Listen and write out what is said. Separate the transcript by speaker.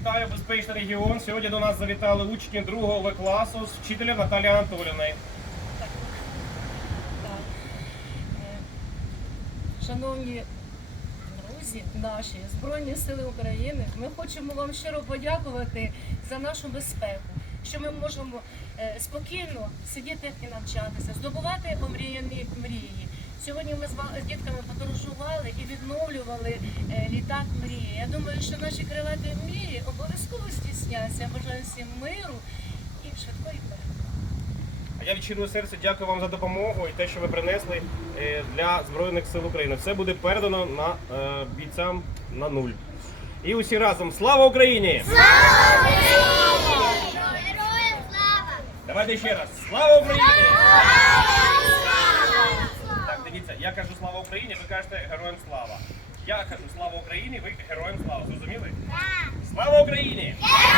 Speaker 1: вітаю, безпечний регіон. Сьогодні до нас завітали учні 2 В класу з вчителем Наталією Анатоліївною.
Speaker 2: Шановні друзі наші, Збройні Сили України, ми хочемо вам щиро подякувати за нашу безпеку, що ми можемо спокійно сидіти і навчатися, здобувати омріяні мрії. Сьогодні ми з дітками подорожували і відновлювали літак мрії. Я думаю, що наші крилаті мрії обов'язково здійсняться. Я бажаю всім миру і швидкої перемоги.
Speaker 1: А я від щирого серця дякую вам за допомогу і те, що ви принесли для Збройних сил України. Все буде передано бійцям на нуль. І усі разом. Слава Україні!
Speaker 3: Слава Україні! Героям слава!
Speaker 1: Давайте ще раз. Слава Україні! Так, дивіться, я кажу слава Україні, ви кажете героям слава. Я кажу слава Україні, ви героям слава. Зрозуміли?
Speaker 3: Так!
Speaker 1: Слава Україні!